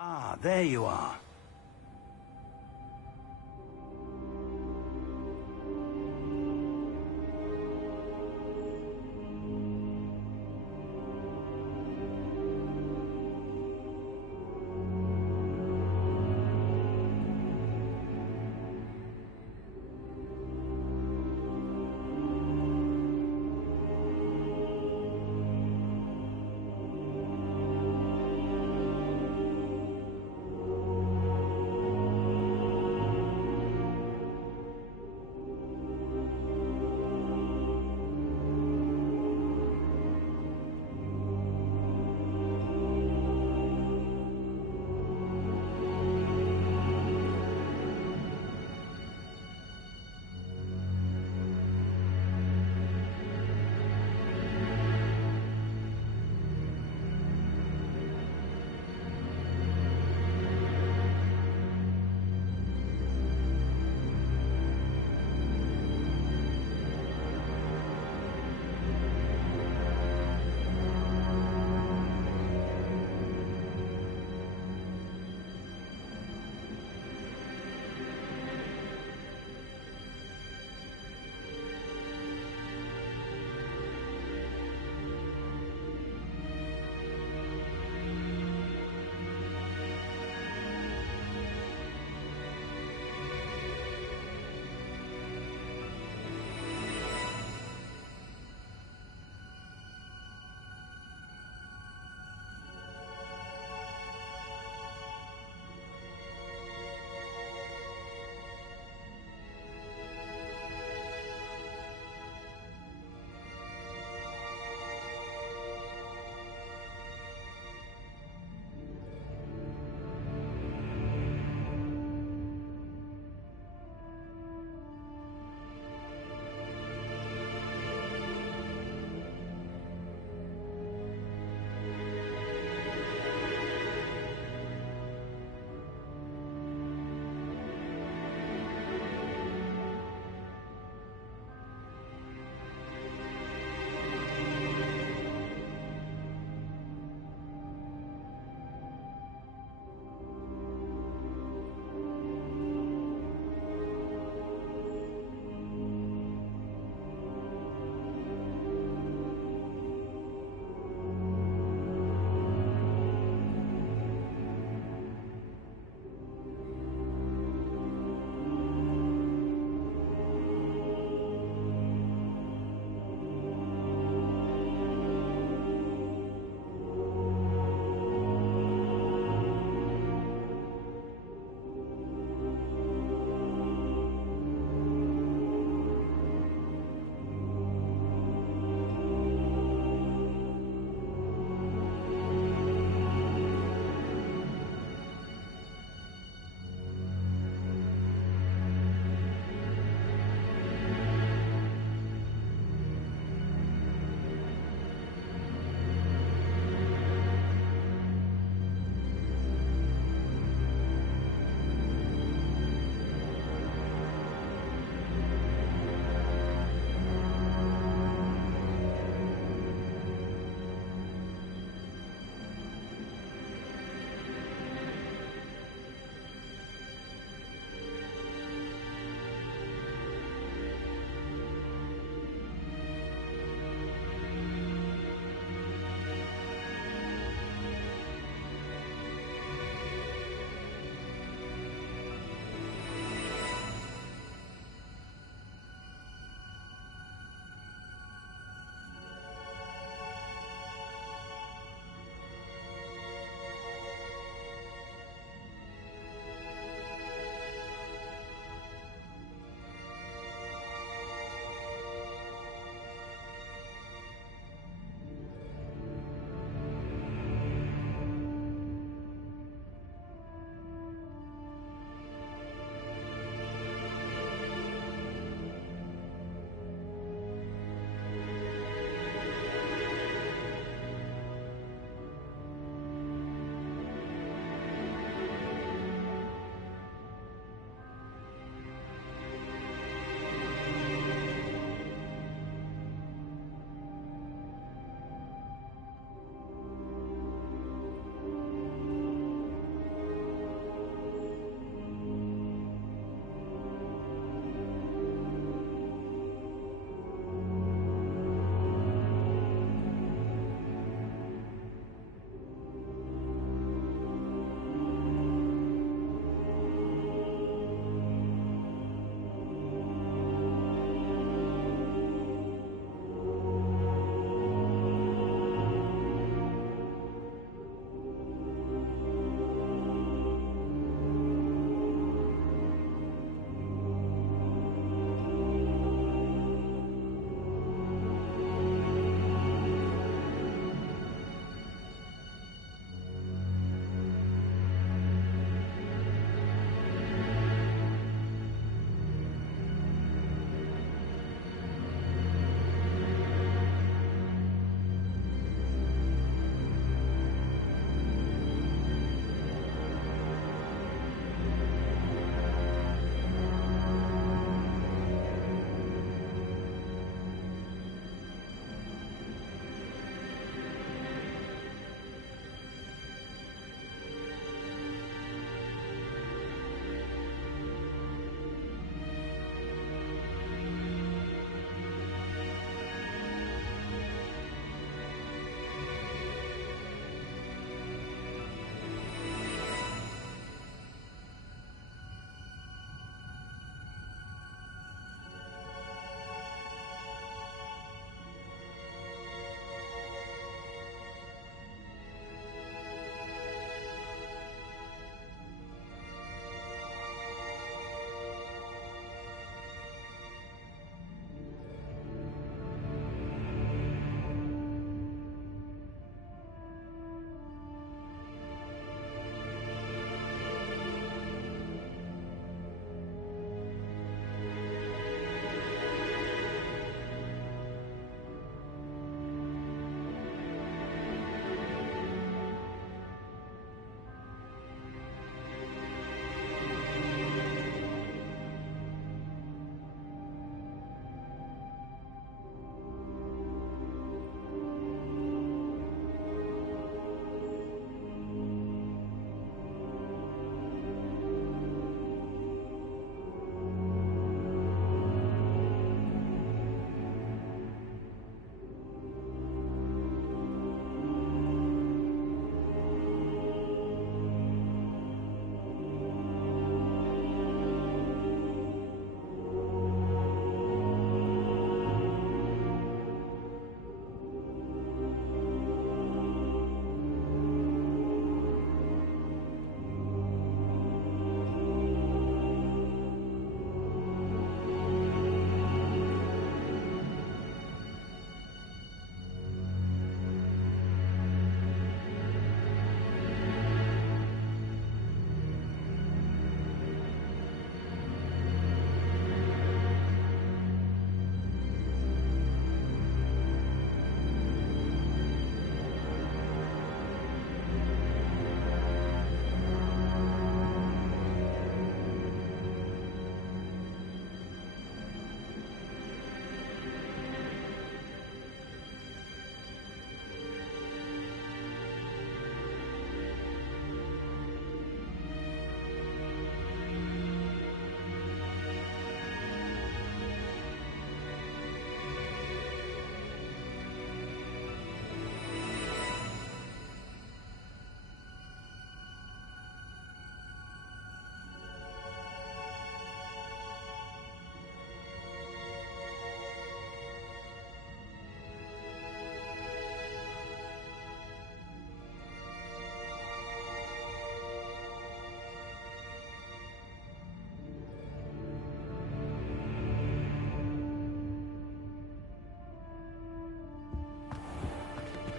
Ah, there you are.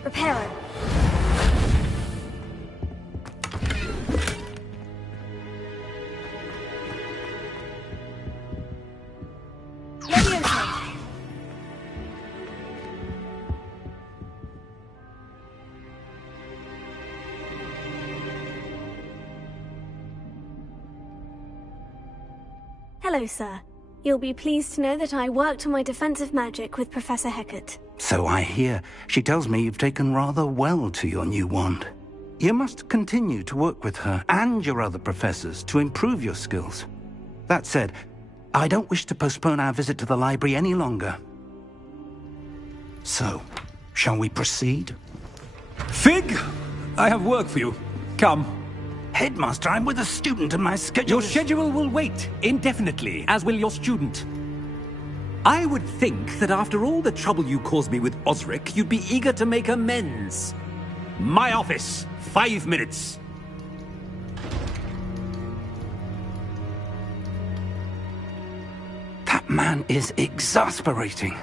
Reparo. Leviosa. Hello, sir. You'll be pleased to know that I worked on my defensive magic with Professor Hecat. So I hear. She tells me you've taken rather well to your new wand. You must continue to work with her and your other professors to improve your skills. That said, I don't wish to postpone our visit to the library any longer. So, shall we proceed? Fig! I have work for you. Come. Headmaster, I'm with a student and my schedule Your schedule will wait indefinitely, as will your student. I would think that after all the trouble you caused me with Osric, you'd be eager to make amends. My office, 5 minutes. That man is exasperating.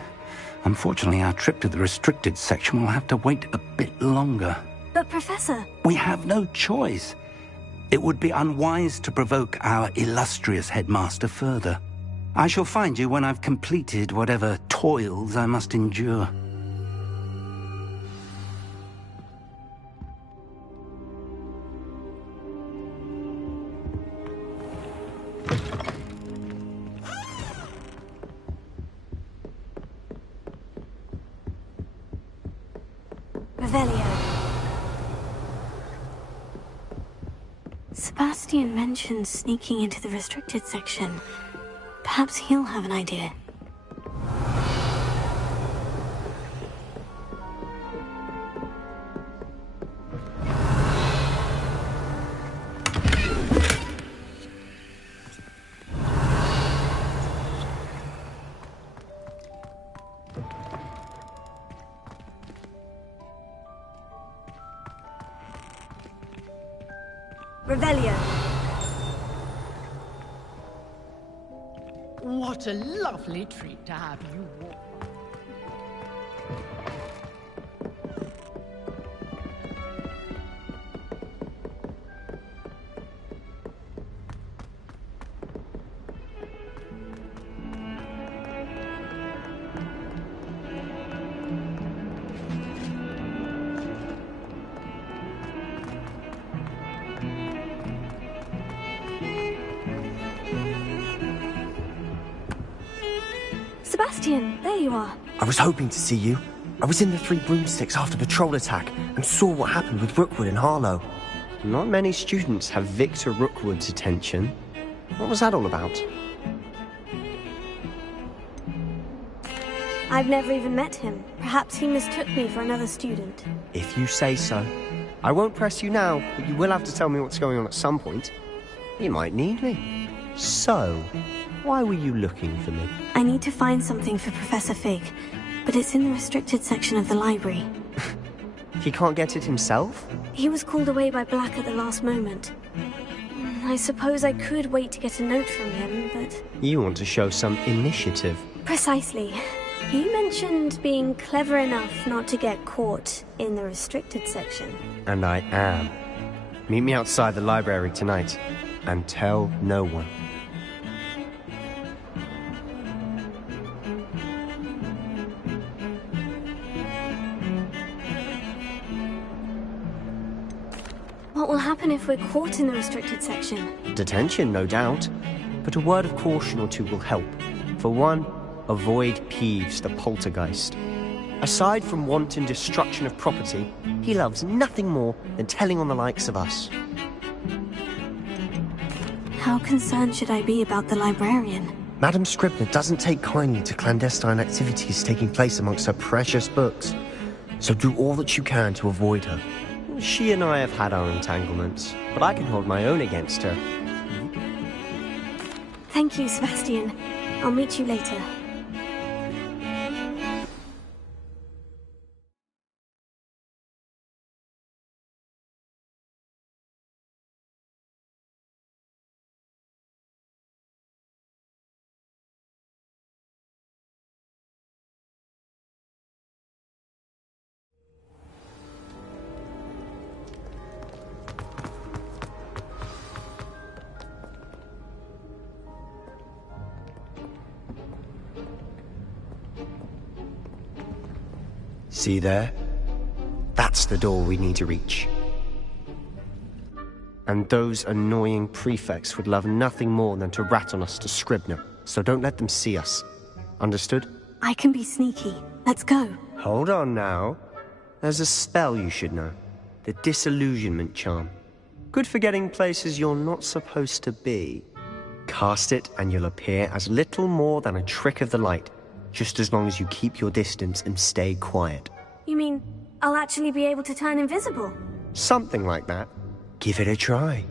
Unfortunately, our trip to the restricted section will have to wait a bit longer. But, Professor... We have no choice. It would be unwise to provoke our illustrious headmaster further. I shall find you when I've completed whatever toils I must endure. Revelio. Sebastian mentioned sneaking into the restricted section. Perhaps he'll have an idea. Revelio. What a lovely treat to have you walk. Sebastian, there you are. I was hoping to see you. I was in the Three Broomsticks after the troll attack and saw what happened with Rookwood and Harlow. Not many students have Victor Rookwood's attention. What was that all about? I've never even met him. Perhaps he mistook me for another student. If you say so. I won't press you now, but you will have to tell me what's going on at some point. You might need me. So, why were you looking for me? I need to find something for Professor Fig, but it's in the restricted section of the library. He can't get it himself? He was called away by Black at the last moment. I suppose I could wait to get a note from him, but... You want to show some initiative. Precisely. You mentioned being clever enough not to get caught in the restricted section. And I am. Meet me outside the library tonight, and tell no one. What will happen if we're caught in the restricted section? Detention, no doubt. But a word of caution or two will help. For one, avoid Peeves, the poltergeist. Aside from wanton destruction of property, he loves nothing more than telling on the likes of us. How concerned should I be about the librarian? Madam Scribner doesn't take kindly to clandestine activities taking place amongst her precious books. So do all that you can to avoid her. She and I have had our entanglements, but I can hold my own against her. Thank you, Sebastian. I'll meet you later. See there? That's the door we need to reach. And those annoying prefects would love nothing more than to rat on us to Scribner, so don't let them see us. Understood? I can be sneaky. Let's go. Hold on now. There's a spell you should know. The Disillusionment Charm. Good for getting places you're not supposed to be. Cast it and you'll appear as little more than a trick of the light, just as long as you keep your distance and stay quiet. You mean I'll actually be able to turn invisible? Something like that. Give it a try.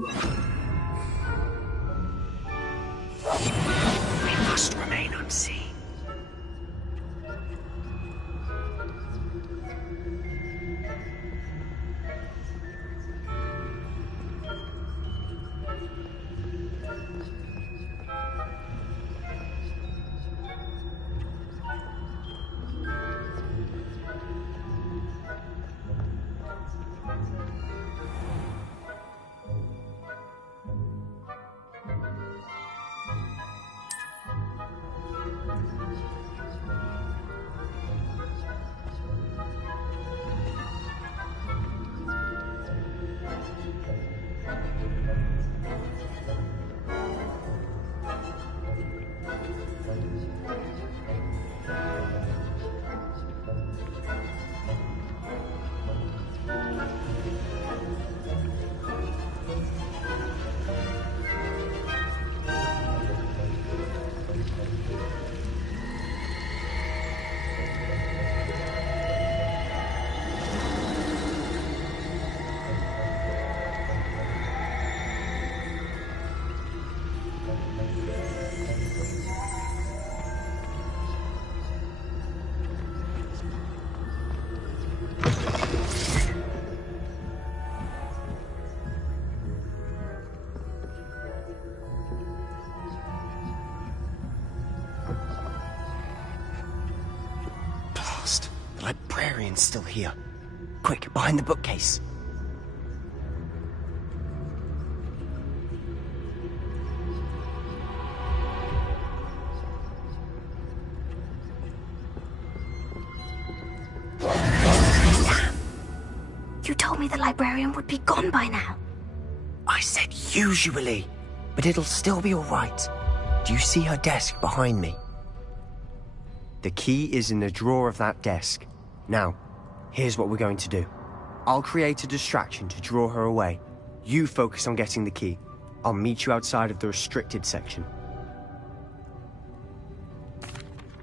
We must remain unseen. The librarian's still here. Quick, behind the bookcase. You told me the librarian would be gone by now. I said usually, but it'll still be all right. Do you see her desk behind me? The key is in the drawer of that desk. Now, here's what we're going to do. I'll create a distraction to draw her away. You focus on getting the key. I'll meet you outside of the restricted section.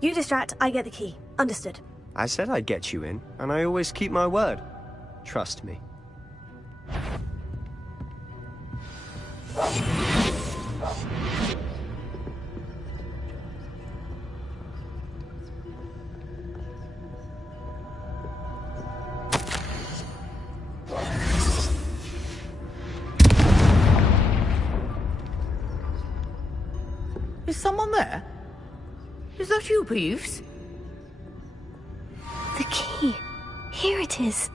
You distract, I get the key. Understood. I said I'd get you in, and I always keep my word. Trust me. Is someone there? Is that you, Peeves? The key. Here it is.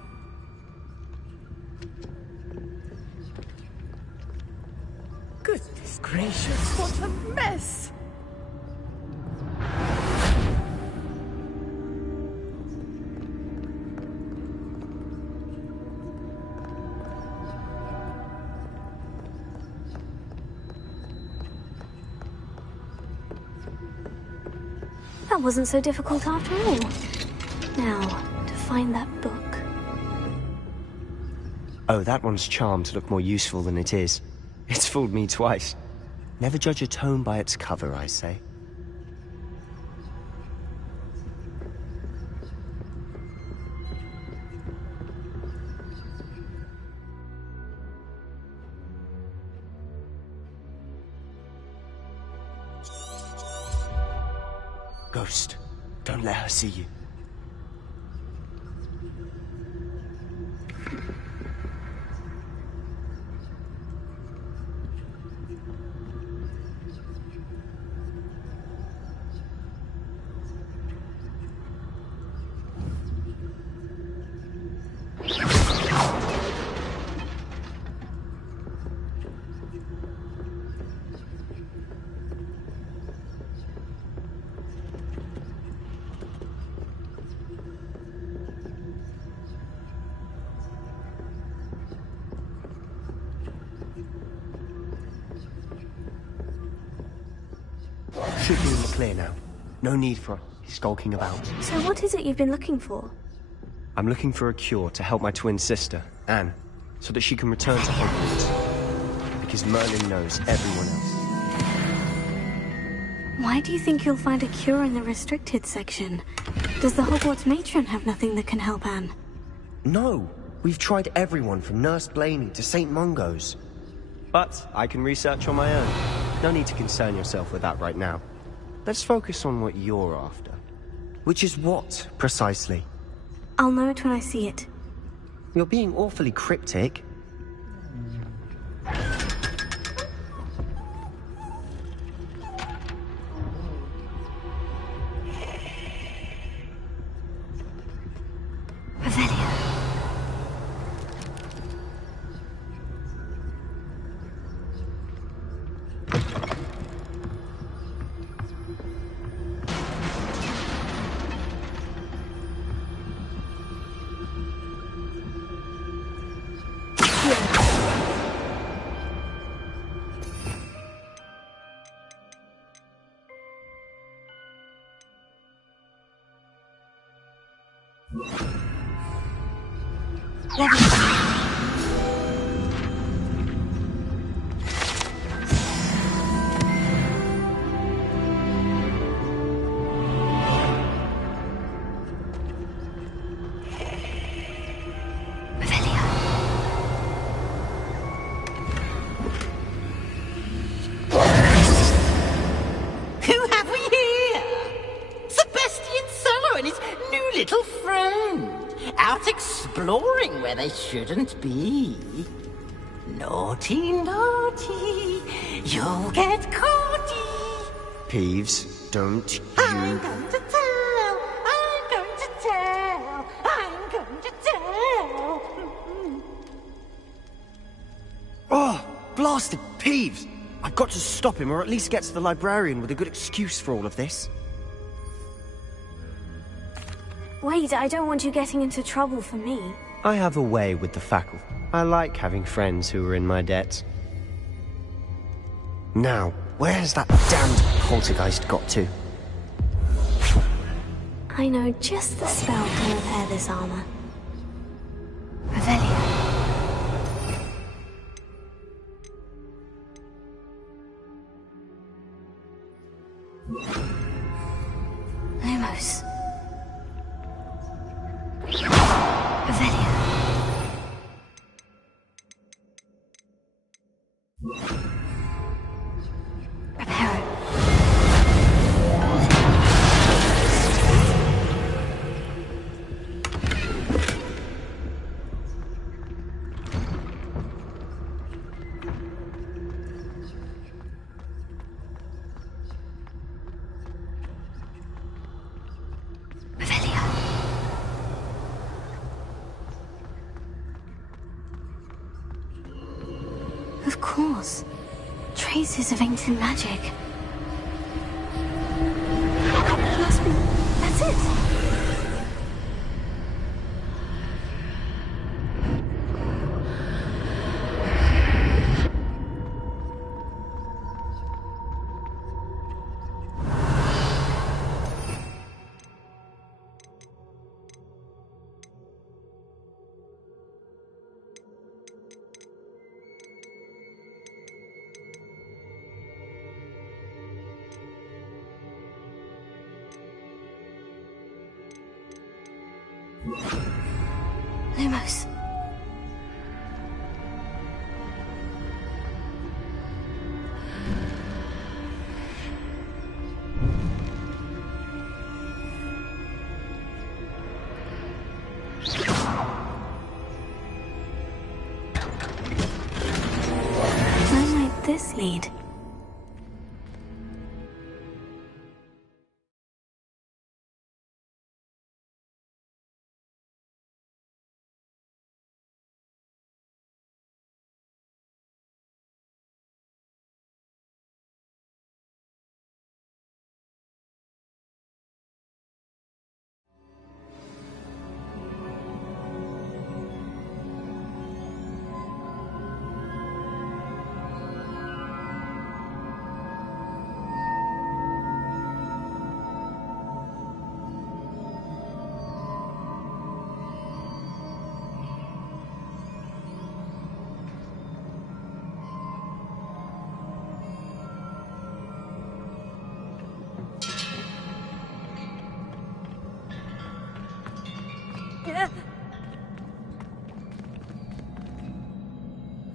Goodness gracious, what a mess! That wasn't so difficult after all. Now, to find that book. Oh, that one's charmed to look more useful than it is. It's fooled me twice. Never judge a tome by its cover, I say. Ghost, Don't let her see you. Should be in the clear now. No need for skulking about. So what is it you've been looking for? I'm looking for a cure to help my twin sister, Anne, so that she can return to Hogwarts. Because Merlin knows everyone else. Why do you think you'll find a cure in the restricted section? Does the Hogwarts matron have nothing that can help Anne? No, we've tried everyone from Nurse Blaney to St. Mungo's. But I can research on my own. No need to concern yourself with that right now. Let's focus on what you're after. Which is what, precisely? I'll know it when I see it. You're being awfully cryptic. Revelia. Who have we here? Sebastian Sallow and his new little friend. Out exploring where they shouldn't be. Naughty, naughty. You'll get caughty. Peeves, don't you... I'm going to tell. I'm going to tell. I'm going to tell. Oh, blasted Peeves! I've got to stop him, or at least get to the librarian with a good excuse for all of this. Wait, I don't want you getting into trouble for me. I have a way with the faculty. I like having friends who are in my debt. Now, where's that damned poltergeist got to? I know just the spell to repair this armor. Revelia. Lumos. Revelia. Reparo. Revelia. Of course. Traces of ancient magic. Must be... That's it! Lumos. lead.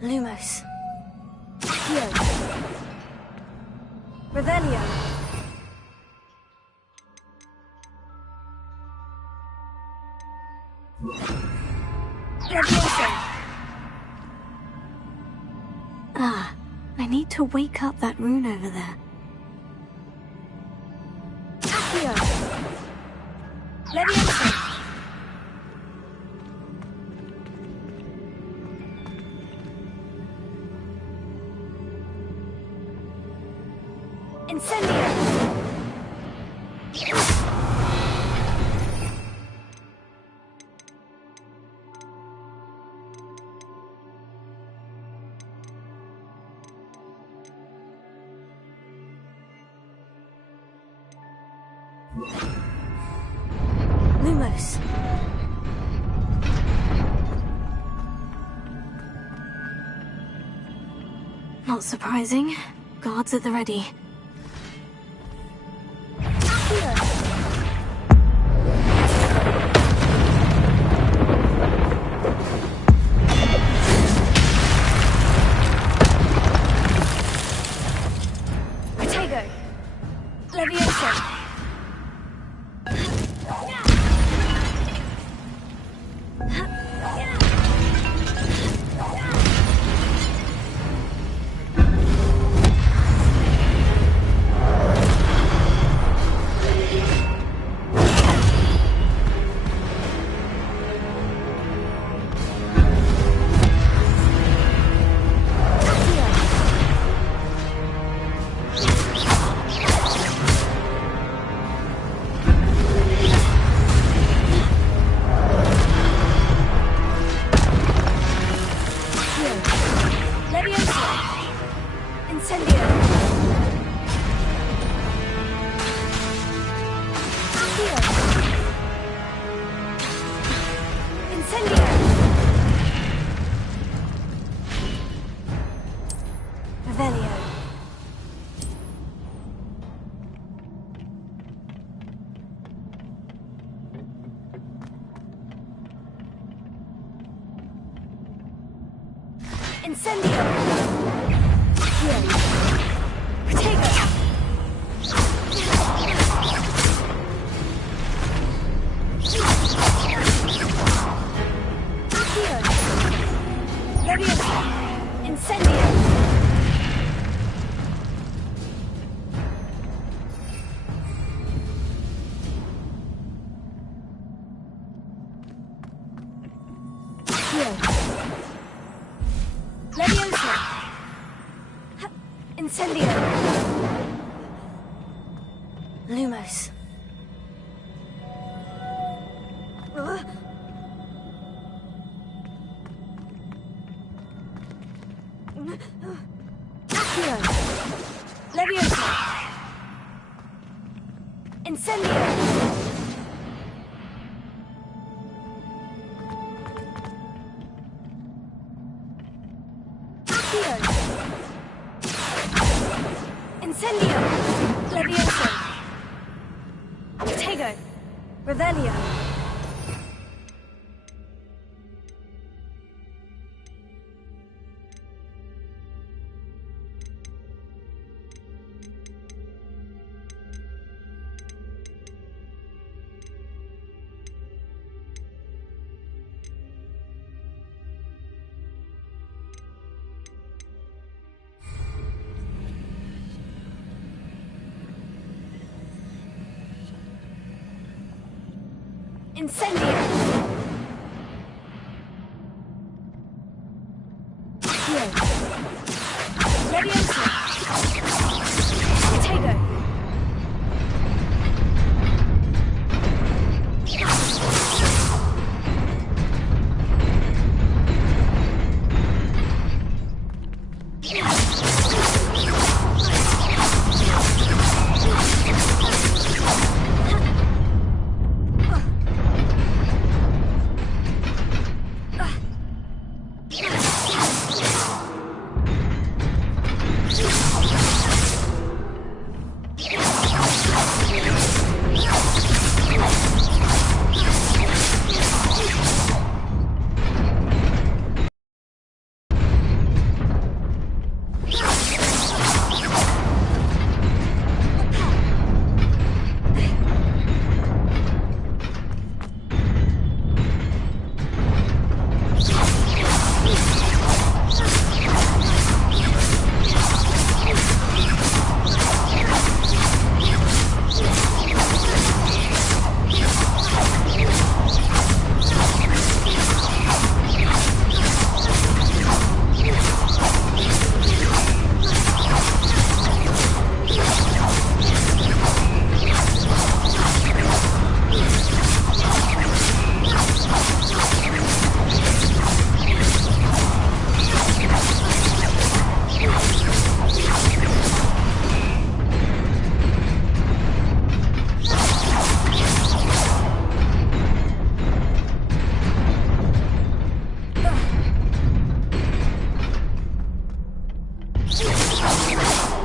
Lumos. Accio. Revelio. Leviosa. Ah, I need to wake up that rune over there. Accio. Leviosa. Incendio! Lumos. Not surprising. Guards at the ready. Incendio! Here. Protego! Here. Leviosa! Incendio! Leviosa! Incendio! Lumos. Accio! Leviosa! Incendio! Incendio! Leviosa! Protego! Revelio! Incendio! Here. Leviosa! Potato!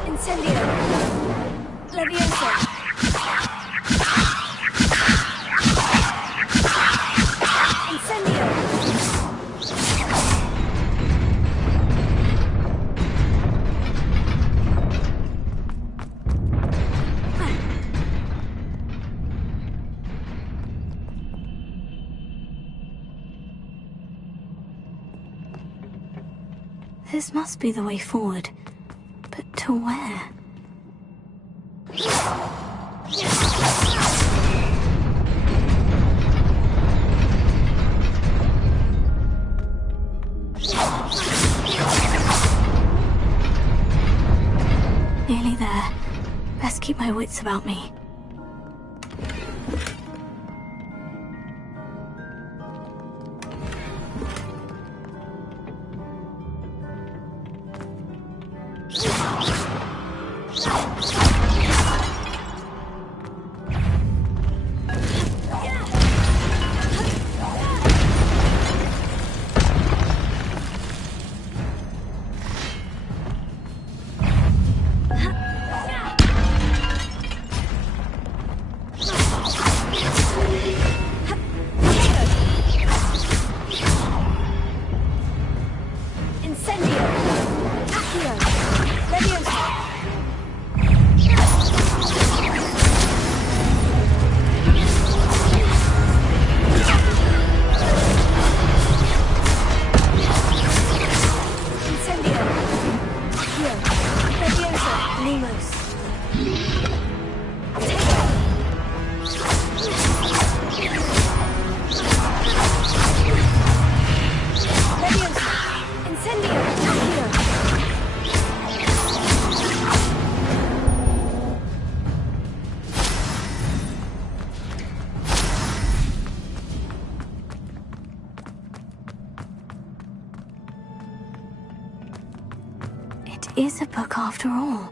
Incendio! Leviosa! Incendio! This must be the way forward. But to where? Nearly there. Best keep my wits about me. Is a book after all.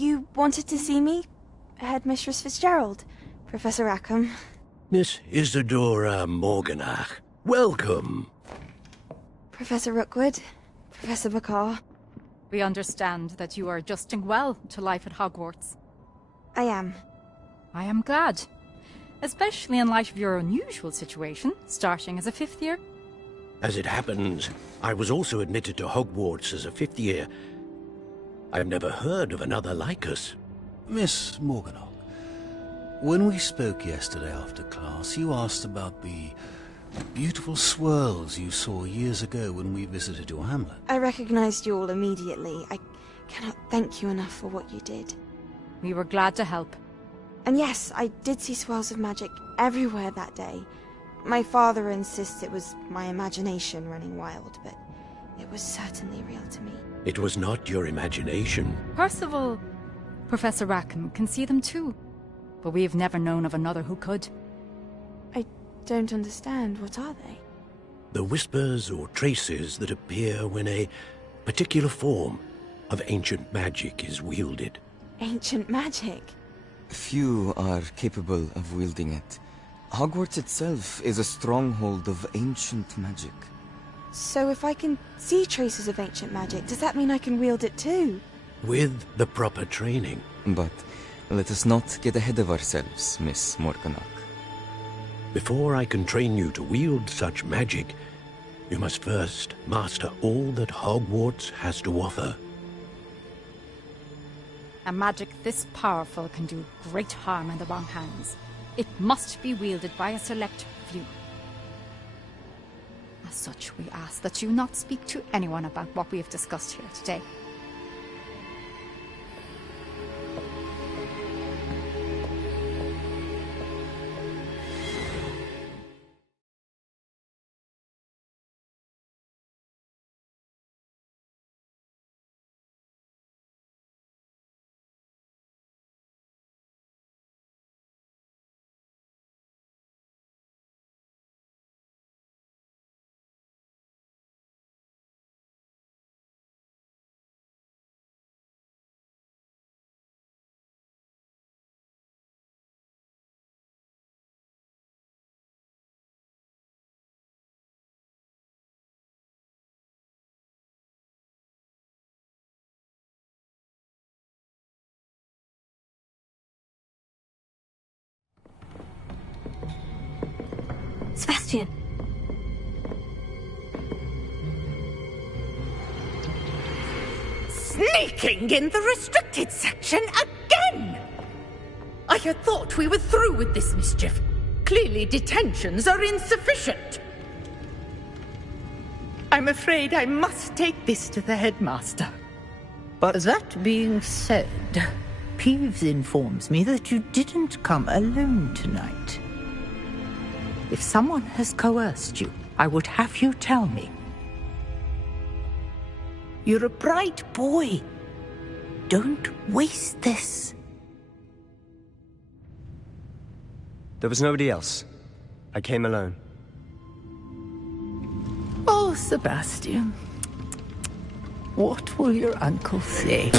You wanted to see me? Headmistress Fitzgerald, Professor Rackham. Miss Isadora Morganach, welcome. Professor Rookwood, Professor Bakar. We understand that you are adjusting well to life at Hogwarts. I am. I am glad. Especially in light of your unusual situation, starting as a 5th year. As it happens, I was also admitted to Hogwarts as a 5th year. I've never heard of another like us. Miss Morganach, when we spoke yesterday after class, you asked about the beautiful swirls you saw years ago when we visited your hamlet. I recognized you all immediately. I cannot thank you enough for what you did. We were glad to help. And yes, I did see swirls of magic everywhere that day. My father insists it was my imagination running wild, but it was certainly real to me. It was not your imagination. Percival, Professor Rackham can see them too. But we've never known of another who could. I don't understand. What are they? The whispers or traces that appear when a particular form of ancient magic is wielded. Ancient magic? Few are capable of wielding it. Hogwarts itself is a stronghold of ancient magic. So if I can see traces of ancient magic, does that mean I can wield it too? With the proper training. But let us not get ahead of ourselves, Miss Morganach. Before I can train you to wield such magic, you must first master all that Hogwarts has to offer. A magic this powerful can do great harm in the wrong hands. It must be wielded by a select few. As such, we ask that you not speak to anyone about what we have discussed here today. Sebastian! Sneaking in the restricted section again! I had thought we were through with this mischief. Clearly detentions are insufficient. I'm afraid I must take this to the headmaster. But that being said, Peeves informs me that you didn't come alone tonight. If someone has coerced you, I would have you tell me. You're a bright boy. Don't waste this. There was nobody else. I came alone. Oh, Sebastian. What will your uncle say?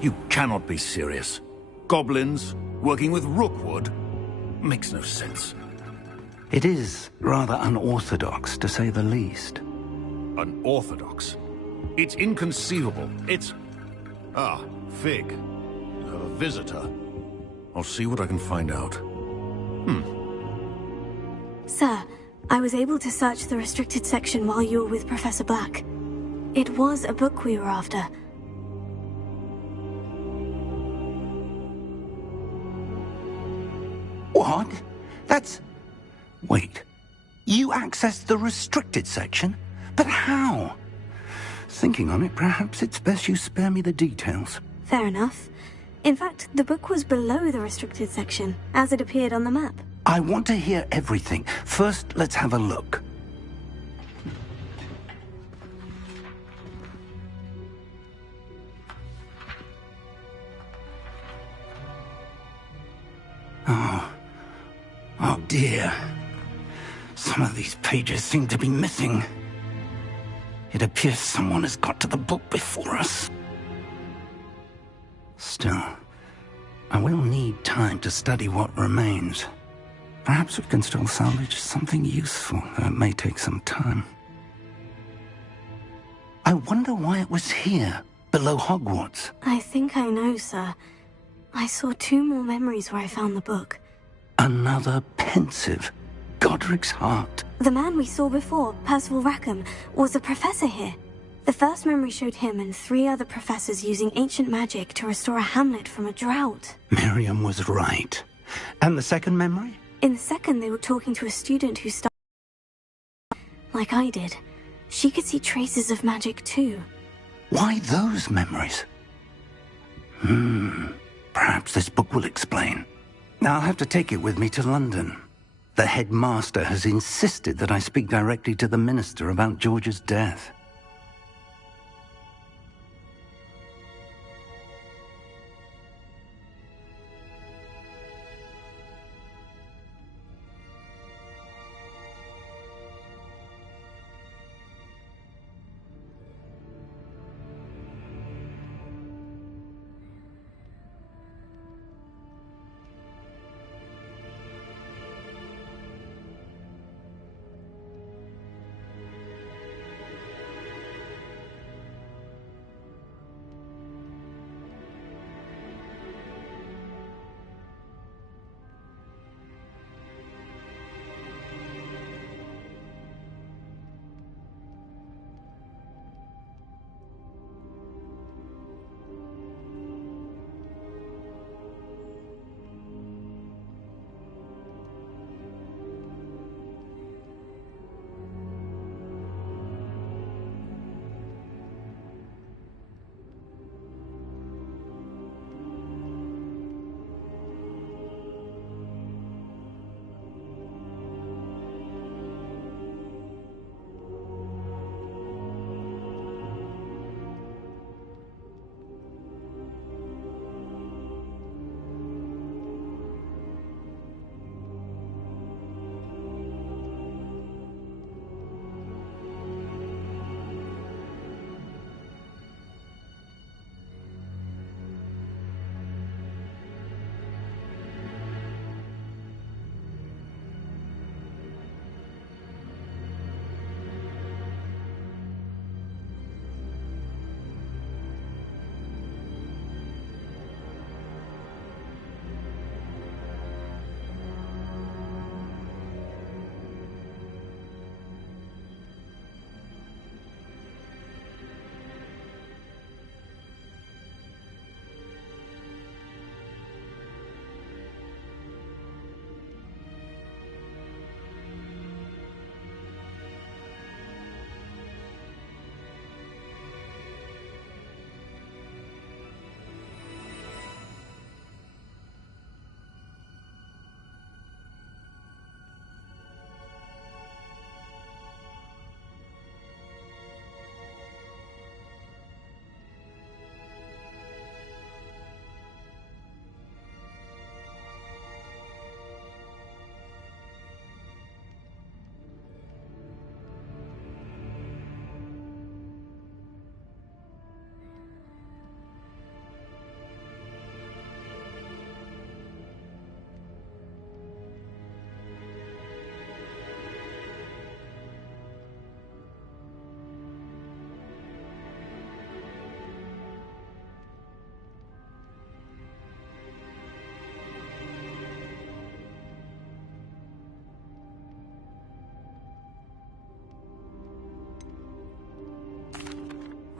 You cannot be serious. Goblins working with Rookwood? Makes no sense. It is rather unorthodox, to say the least. Unorthodox? It's inconceivable. It's... Ah, Fig. You have a visitor. I'll see what I can find out. Sir, I was able to search the restricted section while you were with Professor Black. It was a book we were after. What? That's... Wait. You accessed the restricted section? But how? Thinking on it, perhaps it's best you spare me the details. Fair enough. In fact, the book was below the restricted section, as it appeared on the map. I want to hear everything. First, let's have a look. Oh dear. Some of these pages seem to be missing. It appears someone has got to the book before us. Still, I will need time to study what remains. Perhaps we can still salvage something useful, though it may take some time. I wonder why it was here, below Hogwarts. I think I know, sir. I saw 2 more memories where I found the book. Another pensive. Godric's heart. The man we saw before, Percival Rackham, was a professor here. The first memory showed him and 3 other professors using ancient magic to restore a hamlet from a drought. Miriam was right. And the second memory? In the second, they were talking to a student who started like I did. She could see traces of magic too. Why those memories? Perhaps this book will explain. I'll have to take it with me to London. The headmaster has insisted that I speak directly to the minister about George's death.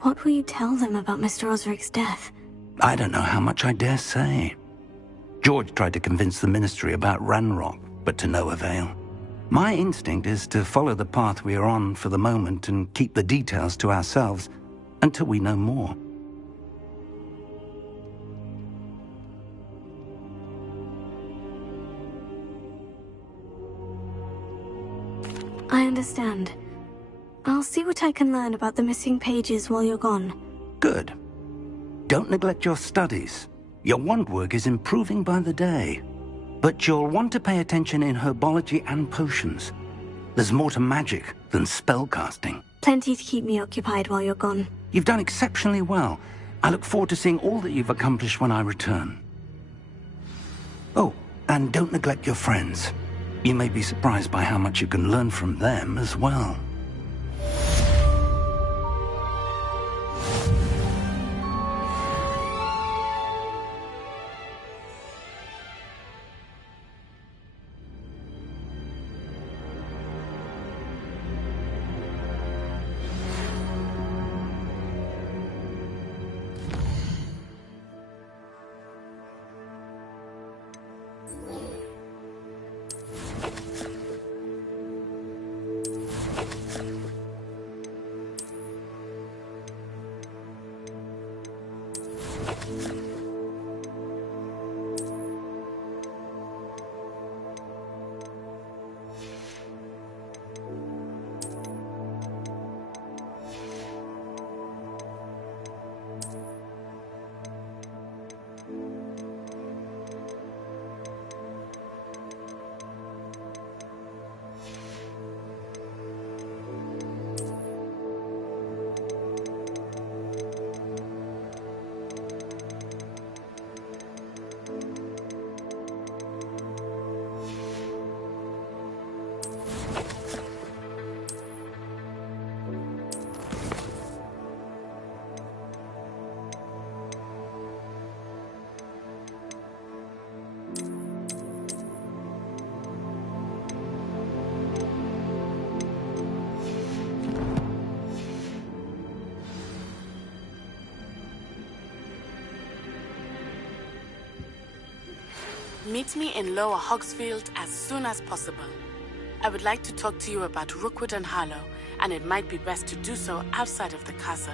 What will you tell them about Mr. Osric's death? I don't know how much I dare say. George tried to convince the Ministry about Ranrock, but to no avail. My instinct is to follow the path we are on for the moment and keep the details to ourselves until we know more. I understand. I'll see what I can learn about the missing pages while you're gone. Good. Don't neglect your studies. Your wand work is improving by the day. But you'll want to pay attention in herbology and potions. There's more to magic than spellcasting. Plenty to keep me occupied while you're gone. You've done exceptionally well. I look forward to seeing all that you've accomplished when I return. Oh, and don't neglect your friends. You may be surprised by how much you can learn from them as well. Meet me in Lower Hogsfield as soon as possible. I would like to talk to you about Rookwood and Harlow, and it might be best to do so outside of the castle.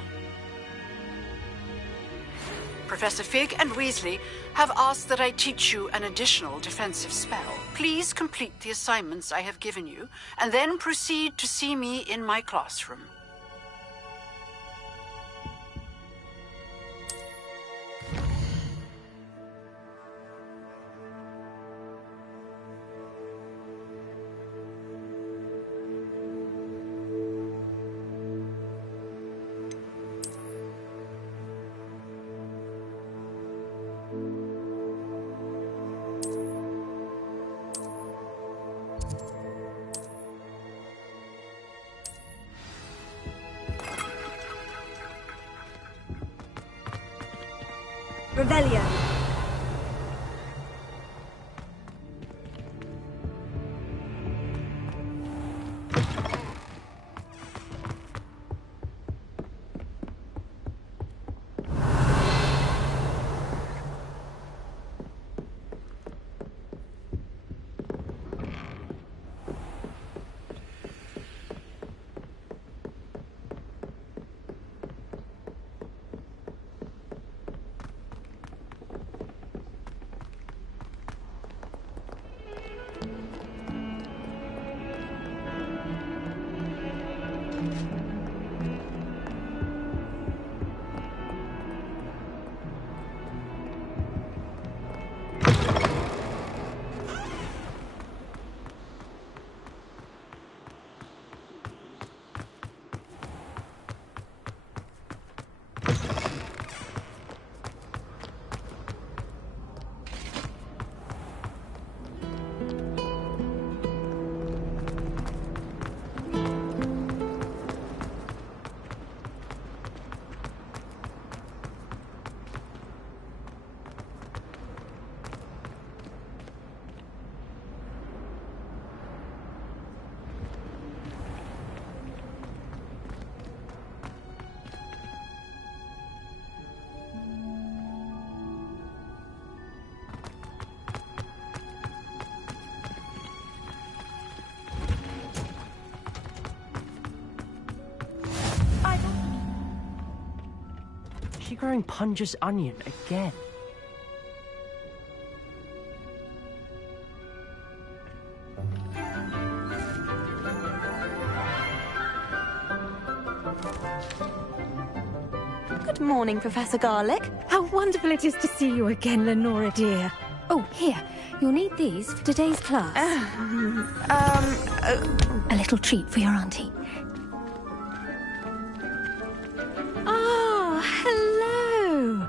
Professor Fig and Weasley have asked that I teach you an additional defensive spell. Please complete the assignments I have given you, and then proceed to see me in my classroom. Revelio. growing Punja's onion again. Good morning, Professor Garlic. How wonderful it is to see you again, Lenora dear. Oh, here. You'll need these for today's class. A little treat for your auntie. Ah, hello.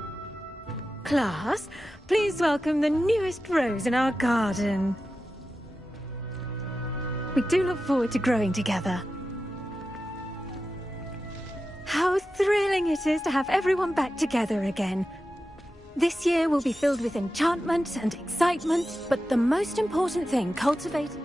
Class, please welcome the newest rose in our garden. We do look forward to growing together. How thrilling it is to have everyone back together again. This year will be filled with enchantment and excitement, but the most important thing, cultivating...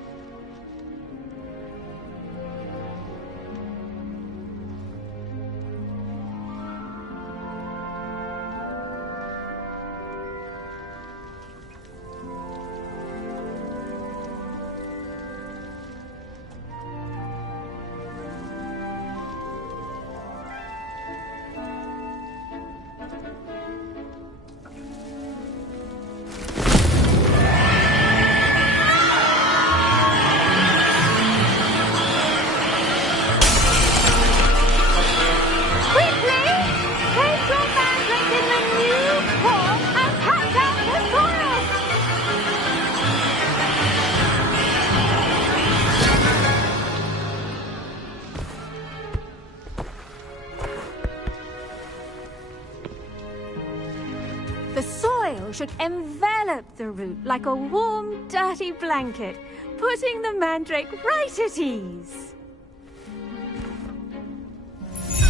The soil should envelop the root like a warm, dirty blanket, putting the mandrake right at ease.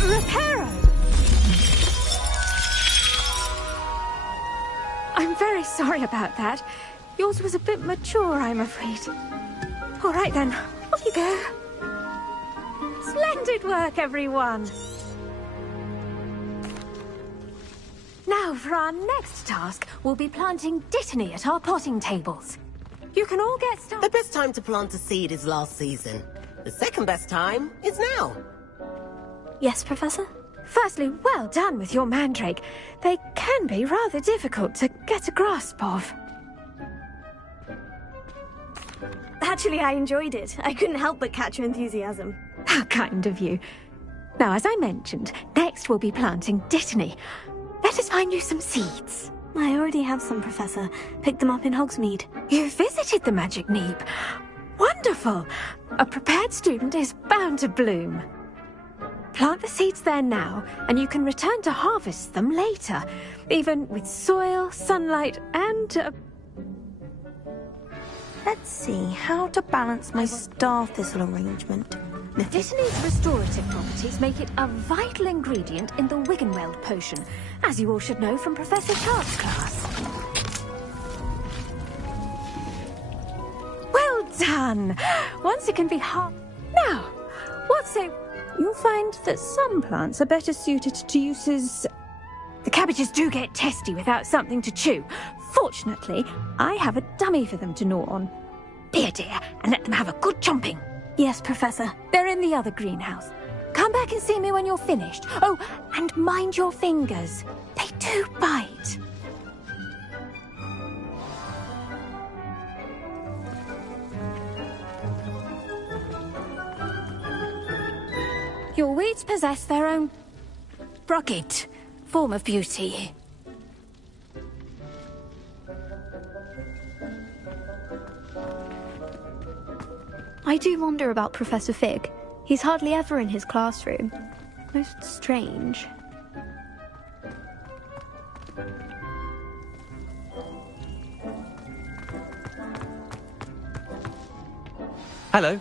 Reparo! I'm very sorry about that. Yours was a bit mature, I'm afraid. All right then, off you go. Splendid work, everyone. Now, for our next task, we'll be planting dittany at our potting tables. You can all get started. The best time to plant a seed is last season. The second best time is now. Yes, Professor? Firstly, well done with your mandrake. They can be rather difficult to get a grasp of. Actually, I enjoyed it. I couldn't help but catch your enthusiasm. How kind of you. Now, as I mentioned, next we'll be planting dittany. Let us find you some seeds. I already have some, Professor. Picked them up in Hogsmeade. You visited the Magic Neep. Wonderful! A prepared student is bound to bloom. Plant the seeds there now, and you can return to harvest them later, even with soil, sunlight, and... Let's see, how to balance my star thistle arrangement. Dittany's restorative properties make it a vital ingredient in the Wiggenweld potion, as you all should know from Professor Sharp's class. Well done! Once it can be Now, what say... You'll find that some plants are better suited to uses... The cabbages do get testy without something to chew. Fortunately, I have a dummy for them to gnaw on. Here, dear, and let them have a good chomping. Yes, Professor. They're in the other greenhouse. Come back and see me when you're finished. Oh, and mind your fingers. They do bite. Your weeds possess their own rugged form of beauty. I do wonder about Professor Fig. He's hardly ever in his classroom. Most strange. Hello.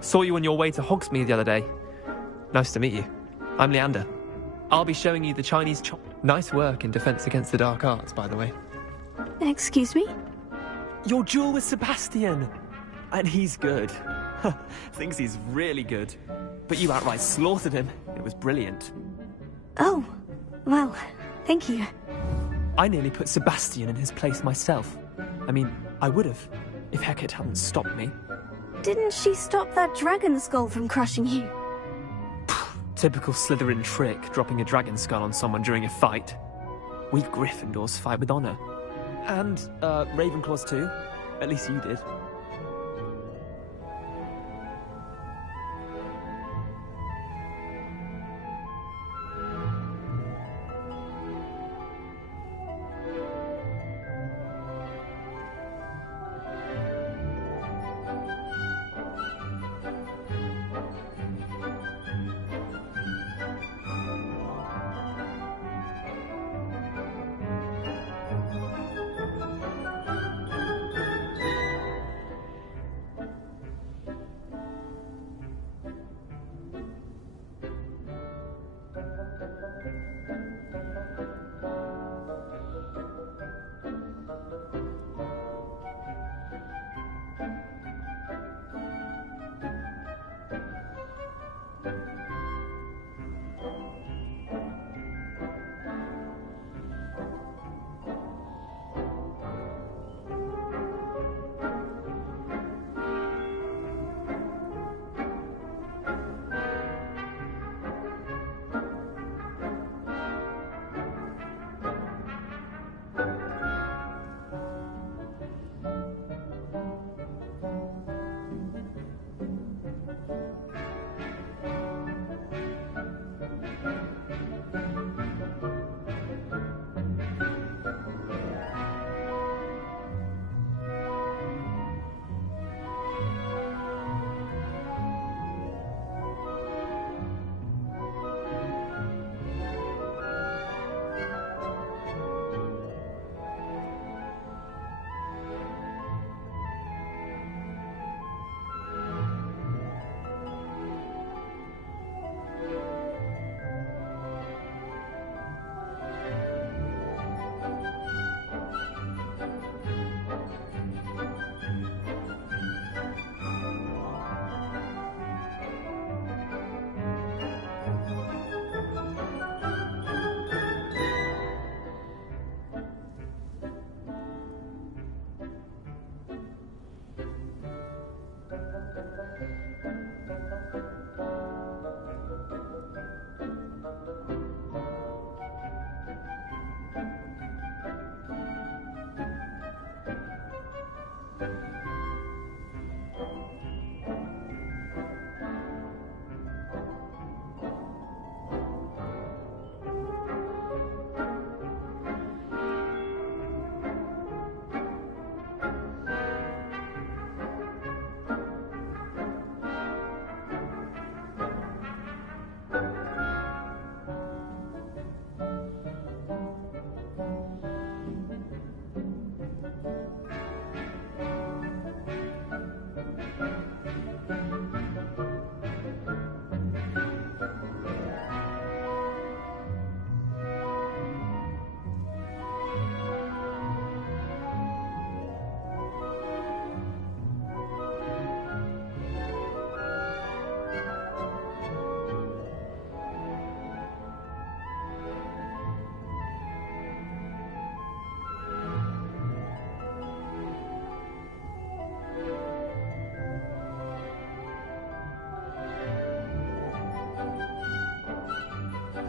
Saw you on your way to Hogsmeade the other day. Nice to meet you. I'm Leander. I'll be showing you the Chinese chop. Nice work in Defense Against the Dark Arts, by the way. Excuse me? Your duel with Sebastian! And he's good. Thinks he's really good. But you outright slaughtered him. It was brilliant. Oh, well, thank you. I nearly put Sebastian in his place myself. I mean, I would have, if Hecate hadn't stopped me. Didn't she stop that dragon skull from crushing you? Typical Slytherin trick, dropping a dragon skull on someone during a fight. We Gryffindors fight with honor. And, Ravenclaws too. At least you did.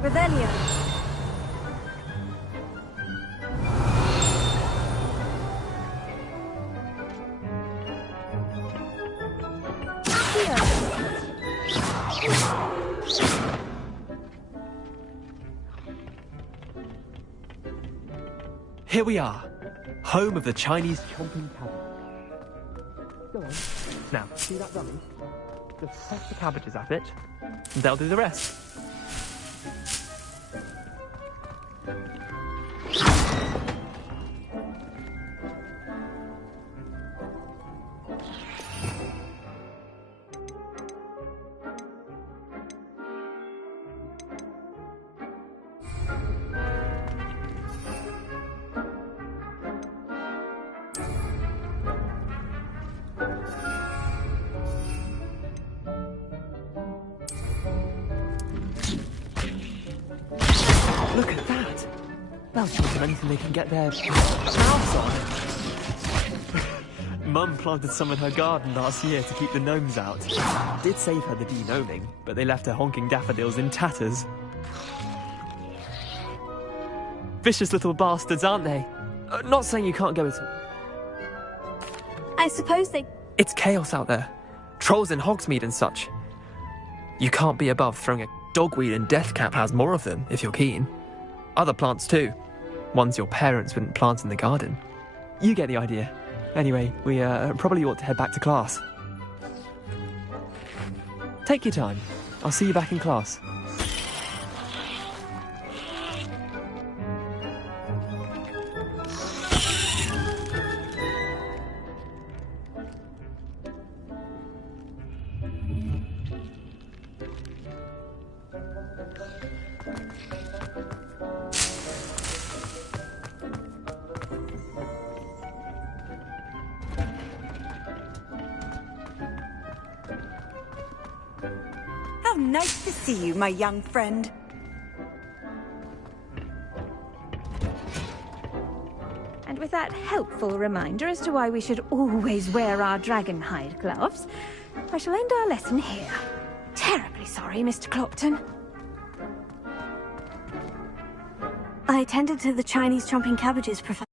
Revelio. Here we are, home of the Chinese chomping cabbage. Go on. Now, see that dummy? Just press the cabbages at it, and they'll do the rest. Look at that! They'll jump on anything they can get their mouths on. Mum planted some in her garden last year to keep the gnomes out. Did save her the de-gnoming, but they left her honking daffodils in tatters. Vicious little bastards, aren't they? Not saying you can't go at all. I suppose they... It's chaos out there. Trolls in Hogsmeade and such. You can't be above throwing a dogweed, and Deathcap has more of them, if you're keen. Other plants too. Ones your parents wouldn't plant in the garden. You get the idea. Anyway, we probably ought to head back to class. Take your time. I'll see you back in class. How nice to see you, my young friend. And with that helpful reminder as to why we should always wear our dragon hide gloves, I shall end our lesson here. Terribly sorry, Mr. Clopton. I attended to the Chinese chomping cabbages, Professor.